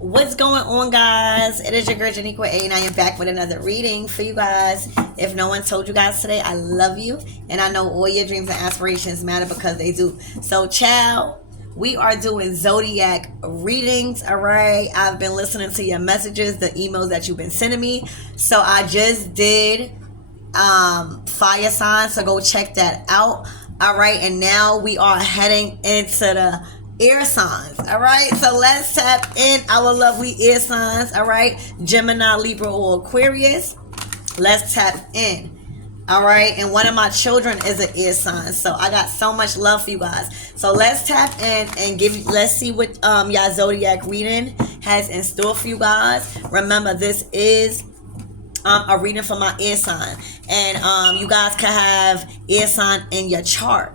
What's going on, guys? It is your girl Janiqua A, and I am back with another reading for you guys. If no one told you guys today, I love you, and I know all your dreams and aspirations matter because they do. So, child, we are doing zodiac readings. All right, I've been listening to your messages, the emails that you've been sending me. So I just did fire signs, so go check that out. All right, and now we are heading into the air signs. All right, so let's tap in our lovely air signs. All right, Gemini, Libra, or Aquarius. Let's tap in. All right, and one of my children is an air sign, so I got so much love for you guys. So let's tap in and let's see what y'all zodiac reading has in store for you guys. Remember, this is a reading for my air sign, and you guys can have air sign in your chart.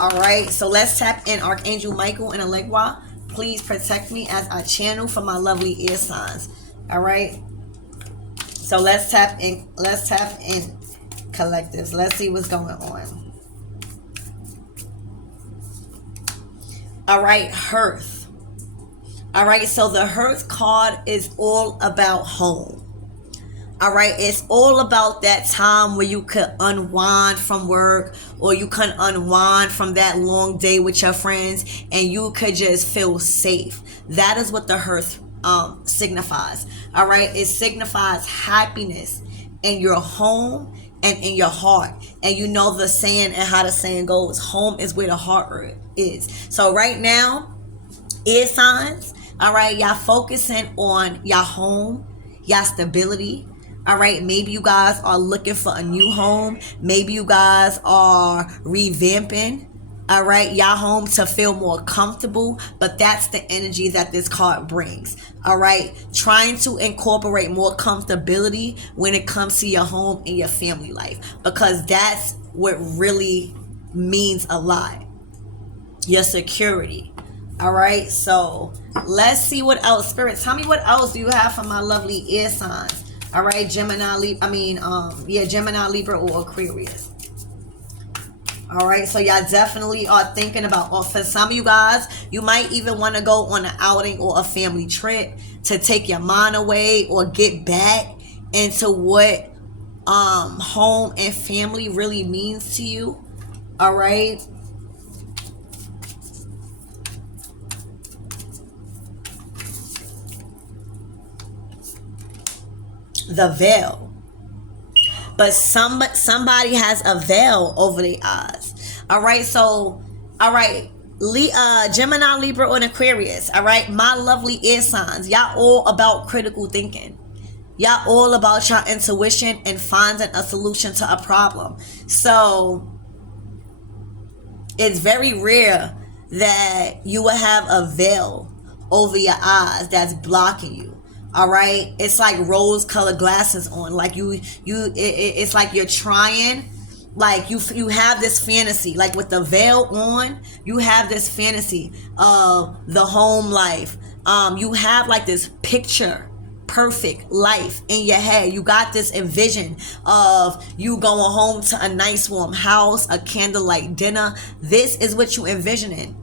All right, so let's tap in. Archangel Michael and Allegra, please protect me as I channel for my lovely air signs. All right, so let's tap in. Let's tap in, collectives. Let's see what's going on. All right, Hearth. All right, so the Hearth card is all about home. All right, it's all about that time where you could unwind from work, or you can unwind from that long day with your friends, and you could just feel safe. That is what the Hearth signifies. All right, it signifies happiness in your home and in your heart. And you know the saying and how the saying goes, home is where the heart is. So right now, air signs, all right, y'all focusing on your home, your stability. All right, maybe you guys are looking for a new home. Maybe you guys are revamping, all right, y'all home to feel more comfortable. But that's the energy that this card brings. All right, trying to incorporate more comfortability when it comes to your home and your family life, because that's what really means a lot. Your security. All right, so let's see what else. Spirit, tell me what else do you have for my lovely air signs. All right, Gemini, Gemini, Libra, or Aquarius. All right, so y'all definitely are thinking about, or for some of you guys, you might even want to go on an outing or a family trip to take your mind away or get back into what home and family really means to you. All right. The veil. But somebody has a veil over their eyes. All right, so all right, Gemini, Libra, and Aquarius. All right, my lovely air signs, y'all all about critical thinking. Y'all all about your intuition and finding a solution to a problem. So it's very rare that you will have a veil over your eyes that's blocking you. All right, it's like rose-colored glasses on. Like it's like you're trying. Like you have this fantasy, like with the veil on, you have this fantasy of the home life. You have like this picture perfect life in your head. You got this envision of you going home to a nice warm house, a candlelight dinner. This is what you envisioning,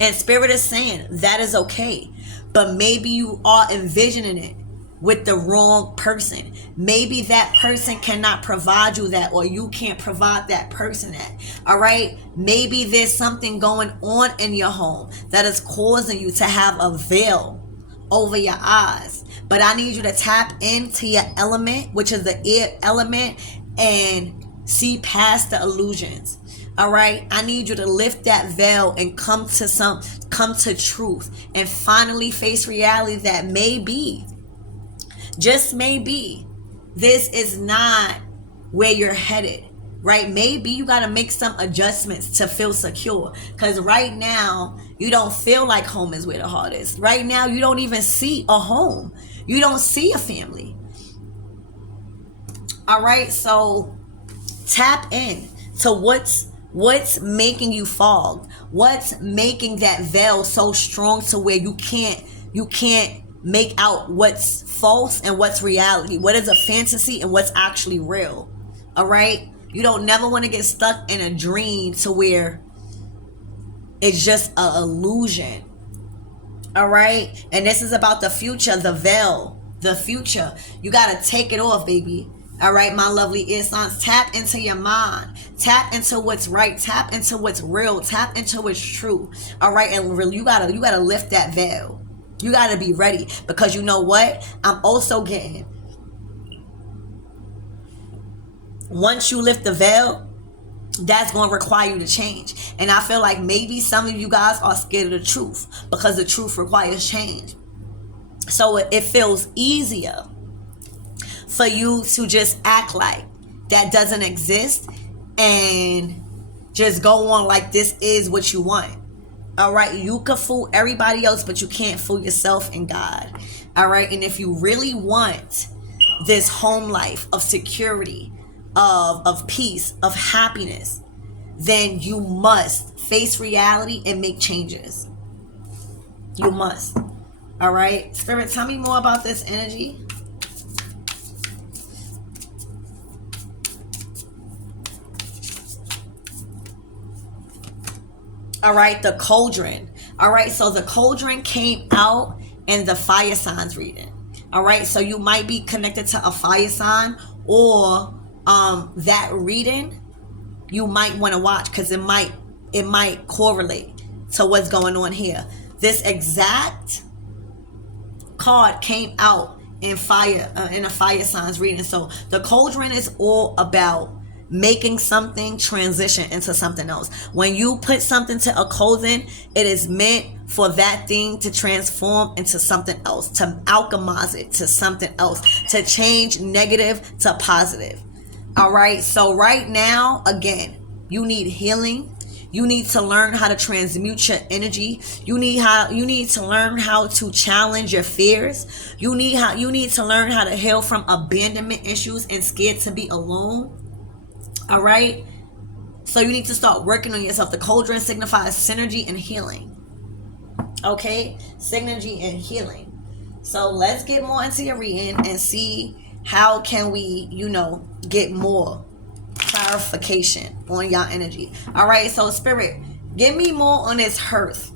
and Spirit is saying that is okay. But maybe you are envisioning it with the wrong person. Maybe that person cannot provide you that, or you can't provide that person that. All right. Maybe there's something going on in your home that is causing you to have a veil over your eyes. But I need you to tap into your element, which is the air element, and see past the illusions. All right, I need you to lift that veil and come to truth, and finally face reality that maybe, just maybe, this is not where you're headed, right? Maybe you got to make some adjustments to feel secure, because right now you don't feel like home is where the heart is. Right now you don't even see a home. You don't see a family. All right, so tap in to what's making you fog. What's making that veil so strong to where you can't make out what's false and what's reality, what is a fantasy and what's actually real. All right, you don't never want to get stuck in a dream to where it's just an illusion. All right. And this is about the future, the veil, the future. You got to take it off, baby. All right, my lovely ear signs. Tap into your mind. Tap into what's right. Tap into what's real. Tap into what's true. All right. And you gotta lift that veil. You gotta be ready, because you know what? I'm also getting, once you lift the veil, that's going to require you to change. And I feel like maybe some of you guys are scared of the truth, because the truth requires change. So it feels easier for you to just act like that doesn't exist and just go on like this is what you want. All right, you can fool everybody else, but you can't fool yourself and God. All right, and if you really want this home life of security, of peace, of happiness, then you must face reality and make changes. You must. All right, Spirit, tell me more about this energy. All right, the cauldron. All right, so the cauldron came out in the fire signs reading. All right, so you might be connected to a fire sign, or that reading you might want to watch, because it might correlate to what's going on here. This exact card came out in a fire signs reading. So the cauldron is all about making something transition into something else. When you put something to a cauldron, it is meant for that thing to transform into something else, to alchemize it to something else, to change negative to positive. All right, so right now, again, you need healing. You need to learn how to transmute your energy. You need to learn how to challenge your fears. You need to learn how to heal from abandonment issues and scared to be alone. All right, so you need to start working on yourself. The cauldron signifies synergy and healing. Okay, synergy and healing. So let's get more into your reading and see how can we, get more clarification on your energy. All right, so Spirit, give me more on this hearth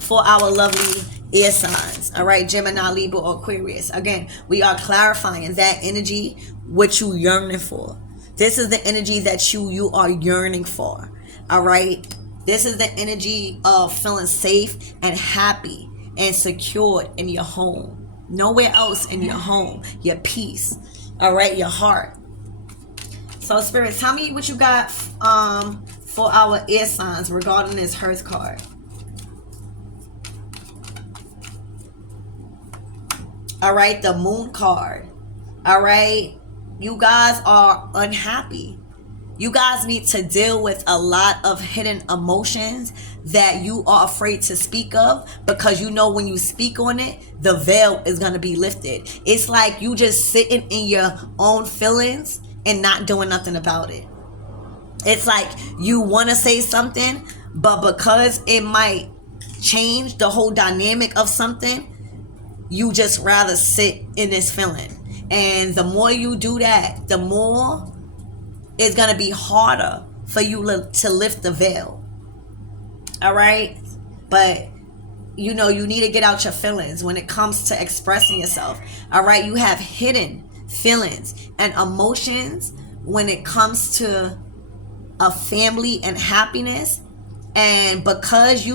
for our lovely air signs. All right, Gemini, Libra, or Aquarius. Again, we are clarifying that energy, what you yearning for. This is the energy that you are yearning for. All right. This is the energy of feeling safe and happy and secured in your home. Nowhere else in your home. Your peace. All right. Your heart. So Spirit, tell me what you got for our air signs regarding this hearth card. All right. The moon card. All right. You guys are unhappy. You guys need to deal with a lot of hidden emotions that you are afraid to speak of, because when you speak on it, the veil is going to be lifted. It's like you just sitting in your own feelings and not doing nothing about it. It's like you want to say something, but because it might change the whole dynamic of something, you just rather sit in this feeling. And the more you do that, the more it's going to be harder for you to lift the veil. All right? But, you need to get out your feelings when it comes to expressing yourself. All right? You have hidden feelings and emotions when it comes to a family and happiness. And because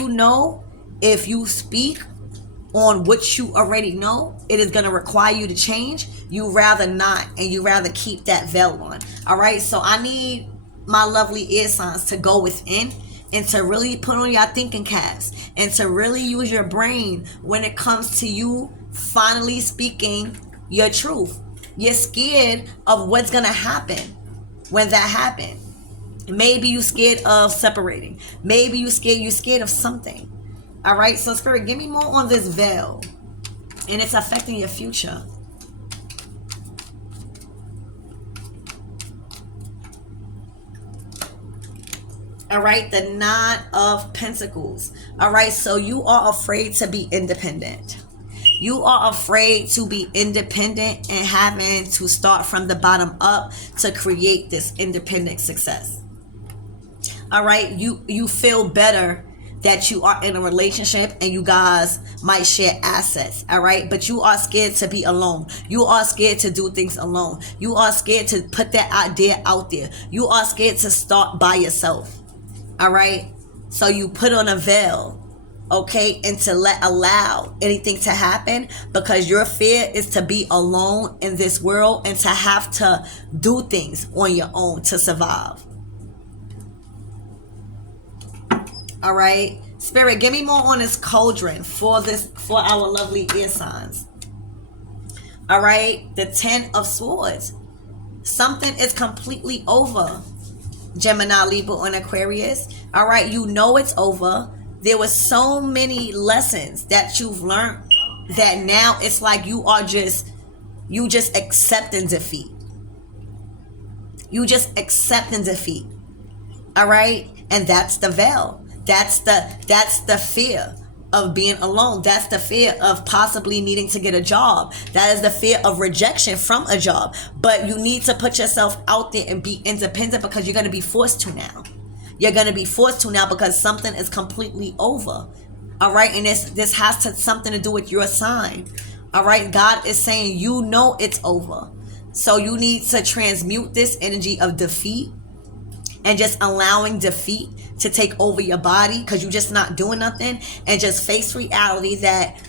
if you speak on what you already know, it is going to require you to change. You rather not, and you rather keep that veil on. All right, so I need my lovely ear signs to go within and to really put on your thinking caps and to really use your brain when it comes to you finally speaking your truth. You're scared of what's going to happen when that happens. Maybe you're scared of separating. Maybe you're scared of something. All right, so Spirit, give me more on this veil and it's affecting your future. All right, the Nine of Pentacles. All right, so you are afraid to be independent. You are afraid to be independent and having to start from the bottom up to create this independent success. All right, you feel better that you are in a relationship and you guys might share assets, all right? But you are scared to be alone. You are scared to do things alone. You are scared to put that idea out there. You are scared to start by yourself, all right? So you put on a veil, okay, and to allow anything to happen, because your fear is to be alone in this world and to have to do things on your own to survive. All right, Spirit, give me more on this cauldron for our lovely air signs. All right, the 10 of Swords. Something is completely over, Gemini, Libra, and Aquarius. All right, you know it's over. There were so many lessons that you've learned that now it's like you just accepting defeat. You just accepting defeat. All right, and that's the veil. That's the fear of being alone. That's the fear of possibly needing to get a job. That is the fear of rejection from a job. But you need to put yourself out there and be independent, because you're going to be forced to now. You're going to be forced to now because something is completely over. All right, and this has something to do with your sign. All right, God is saying you know it's over. So you need to transmute this energy of defeat and just allowing defeat to take over your body, because you're just not doing nothing, and just face reality that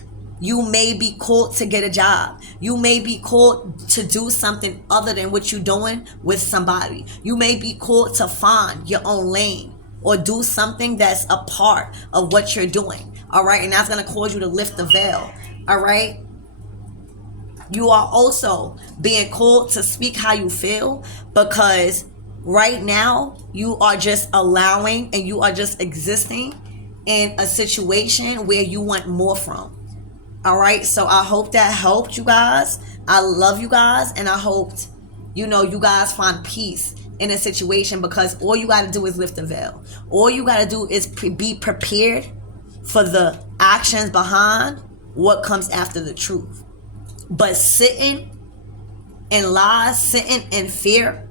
you may be called to get a job. You may be called to do something other than what you're doing with somebody. You may be called to find your own lane or do something that's a part of what you're doing. All right, and that's going to cause you to lift the veil. All right. You are also being called to speak how you feel, because right now you are just allowing and you are just existing in a situation where you want more from. All right, so I hope that helped you guys. I love you guys, and I hoped you guys find peace in a situation, because all you got to do is lift the veil. All you got to do is be prepared for the actions behind what comes after the truth. But sitting in lies, sitting in fear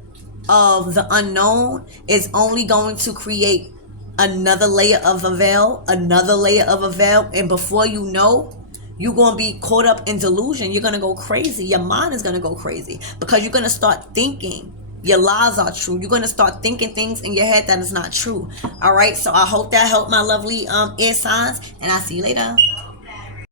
of the unknown is only going to create another layer of a veil, and before you know, you're going to be caught up in delusion. You're going to go crazy. Your mind is going to go crazy, because you're going to start thinking your lies are true. You're going to start thinking things in your head that is not true. All right, so I hope that helped, my lovely air signs, and I'll see you later.